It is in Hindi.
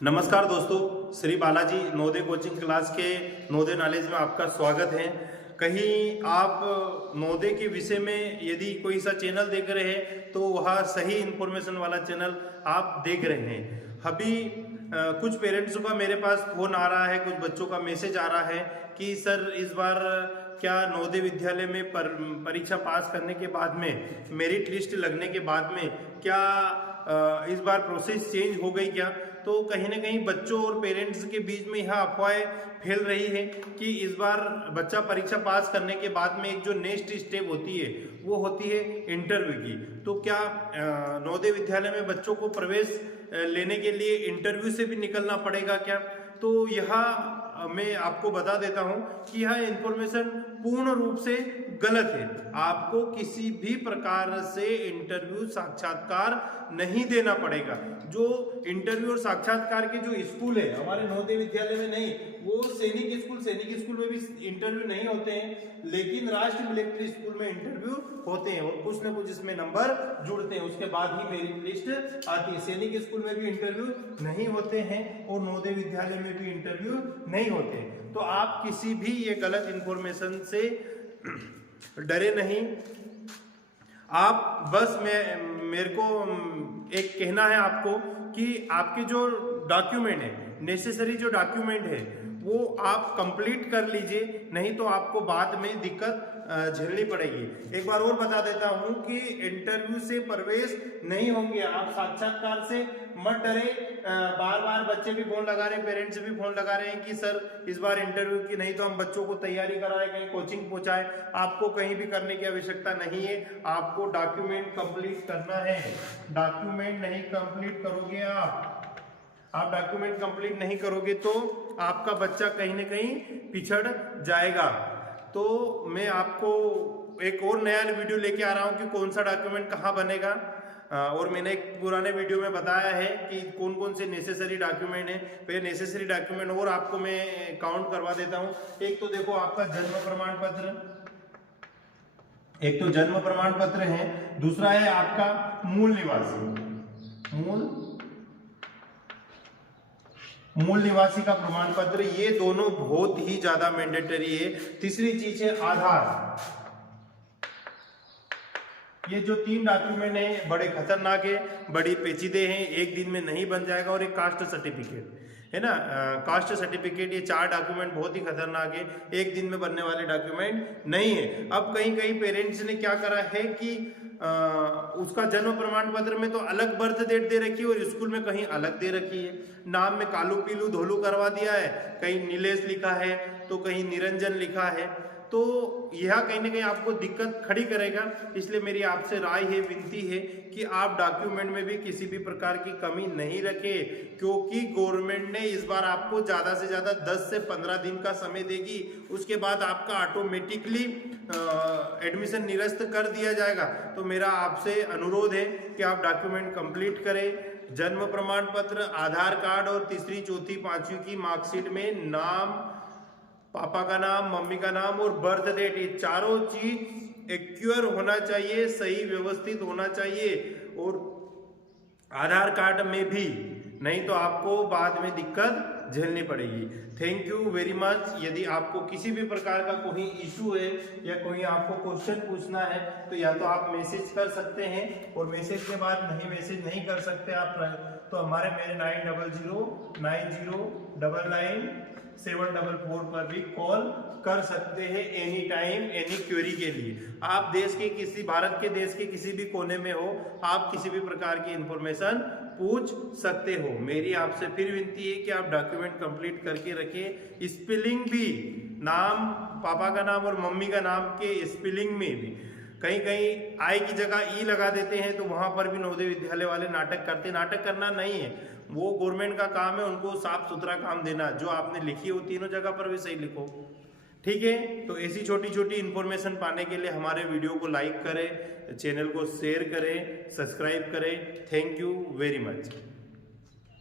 नमस्कार दोस्तों, श्री बालाजी नवोदय कोचिंग क्लास के नवोदय नॉलेज में आपका स्वागत है। कहीं आप नवोदय के विषय में यदि कोई सा चैनल देख रहे हैं तो वह सही इंफॉर्मेशन वाला चैनल आप देख रहे हैं। अभी कुछ पेरेंट्सों का मेरे पास फोन आ रहा है, कुछ बच्चों का मैसेज आ रहा है कि सर इस बार क्या नवोदय विद्यालय में परीक्षा पास करने के बाद में, मेरिट लिस्ट लगने के बाद में क्या इस बार प्रोसेस चेंज हो गई क्या। तो कहीं ना कहीं बच्चों और पेरेंट्स के बीच में यह अफवाहें फैल रही है कि इस बार बच्चा परीक्षा पास करने के बाद में एक जो नेक्स्ट स्टेप होती है वो होती है इंटरव्यू की। तो क्या नवोदय विद्यालय में बच्चों को प्रवेश लेने के लिए इंटरव्यू से भी निकलना पड़ेगा क्या। तो यह मैं आपको बता देता हूं कि यह इंफॉर्मेशन पूर्ण रूप से गलत है। आपको किसी भी प्रकार से इंटरव्यू साक्षात्कार नहीं देना पड़ेगा। जो इंटरव्यू और साक्षात्कार के जो स्कूल है हमारे नवोदय विद्यालय में नहीं, वो सैनिक स्कूल में भी इंटरव्यू नहीं होते हैं, लेकिन राष्ट्रीय मिलिट्री स्कूल में इंटरव्यू होते हैं और कुछ न कुछ इसमें नंबर जुड़ते हैं, उसके बाद ही मेरिट लिस्ट आती है। सैनिक स्कूल में भी इंटरव्यू नहीं होते हैं और नवोदय विद्यालय में भी इंटरव्यू नहीं होते। तो आप किसी भी ये गलत इंफॉर्मेशन से डरे नहीं। आप बस मेरे को एक कहना है आपको कि आपके जो डॉक्यूमेंट है, नेसेसरी जो डॉक्यूमेंट है वो आप कंप्लीट कर लीजिए, नहीं तो आपको बाद में दिक्कत झेलनी पड़ेगी। एक बार और बता देता हूं कि इंटरव्यू से प्रवेश नहीं होंगे आप, साक्षात्कार से मत डरे। बार बार बच्चे भी फोन लगा रहे हैं, पेरेंट्स भी फोन लगा रहे हैं कि सर इस बार इंटरव्यू की, नहीं तो हम बच्चों को तैयारी कराए, कहीं कोचिंग पहुंचाए। आपको कहीं भी करने की आवश्यकता नहीं है, आपको डॉक्यूमेंट कंप्लीट करना है। डॉक्यूमेंट नहीं कंप्लीट करोगे आप डॉक्यूमेंट कंप्लीट नहीं करोगे तो आपका बच्चा कहीं ना कहीं पिछड़ जाएगा। तो मैं आपको एक और नया वीडियो लेके आ रहा हूं कि कौन सा डॉक्यूमेंट कहाँ बनेगा, और मैंने एक पुराने वीडियो में बताया है कि कौन कौन से नेसेसरी डॉक्यूमेंट है। तो ये नेसेसरी डॉक्यूमेंट और आपको मैं काउंट करवा देता हूं। एक तो देखो आपका जन्म प्रमाण पत्र, एक तो जन्म प्रमाण पत्र है, दूसरा है आपका मूल निवासी का प्रमाण पत्र। ये दोनों बहुत ही ज्यादा मैंडेटरी है। तीसरी चीज है आधार। ये जो 3 डॉक्यूमेंट है बड़े खतरनाक है, बड़ी पेचीदे हैं, एक दिन में नहीं बन जाएगा। और एक कास्ट सर्टिफिकेट है ना, कास्ट सर्टिफिकेट। ये 4 डॉक्यूमेंट बहुत ही खतरनाक है, एक दिन में बनने वाले डॉक्यूमेंट नहीं है। अब कहीं पेरेंट्स ने क्या करा है कि उसका जन्म प्रमाण पत्र में तो अलग बर्थ डेट दे रखी है और स्कूल में कहीं अलग दे रखी है। नाम में कालू पीलू धोलू करवा दिया है, कहीं नीलेश लिखा है तो कहीं निरंजन लिखा है। तो यह कहीं ना कहीं आपको दिक्कत खड़ी करेगा। इसलिए मेरी आपसे राय है, विनती है कि आप डॉक्यूमेंट में भी किसी भी प्रकार की कमी नहीं रखें, क्योंकि गवर्नमेंट ने इस बार आपको ज्यादा से ज्यादा 10 से 15 दिन का समय देगी। उसके बाद आपका ऑटोमेटिकली एडमिशन निरस्त कर दिया जाएगा। तो मेरा आपसे अनुरोध है कि आप डॉक्यूमेंट कंप्लीट करें। जन्म प्रमाण पत्र, आधार कार्ड और तीसरी चौथी पांचवी की मार्कशीट में नाम, पापा का नाम, मम्मी का नाम और बर्थ डेट, ये चारों चीज एक्यूर होना चाहिए, सही व्यवस्थित होना चाहिए। और आधार कार्ड में भी, नहीं तो आपको बाद में दिक्कत झेलनी पड़ेगी। Thank you very much. यदि आपको किसी भी प्रकार का कोई इशू है या कोई आपको क्वेश्चन पूछना है तो या तो आप मैसेज कर सकते हैं, और मैसेज के बाद मैसेज नहीं कर सकते आप तो हमारे मेरे 9009099744 पर भी कॉल कर सकते हैं, एनी टाइम एनी क्वेरी के लिए। आप भारत के देश के किसी भी कोने में हो, आप किसी भी प्रकार की इंफॉर्मेशन पूछ सकते हो। मेरी आपसे फिर विनती है कि आप डॉक्यूमेंट कंप्लीट करके रखें। स्पेलिंग भी, नाम, पापा का नाम और मम्मी का नाम के स्पेलिंग में भी कहीं आई की जगह ई लगा देते हैं, तो वहां पर भी नवोदय विद्यालय वाले नाटक करते। नाटक करना नहीं है, वो गवर्नमेंट का काम है, उनको साफ सुथरा काम देना। जो आपने लिखी हो तीनों जगह पर भी सही लिखो, ठीक है। तो ऐसी छोटी छोटी इंफॉर्मेशन पाने के लिए हमारे वीडियो को लाइक करें, चैनल को शेयर करें, सब्सक्राइब करें। Thank you very much.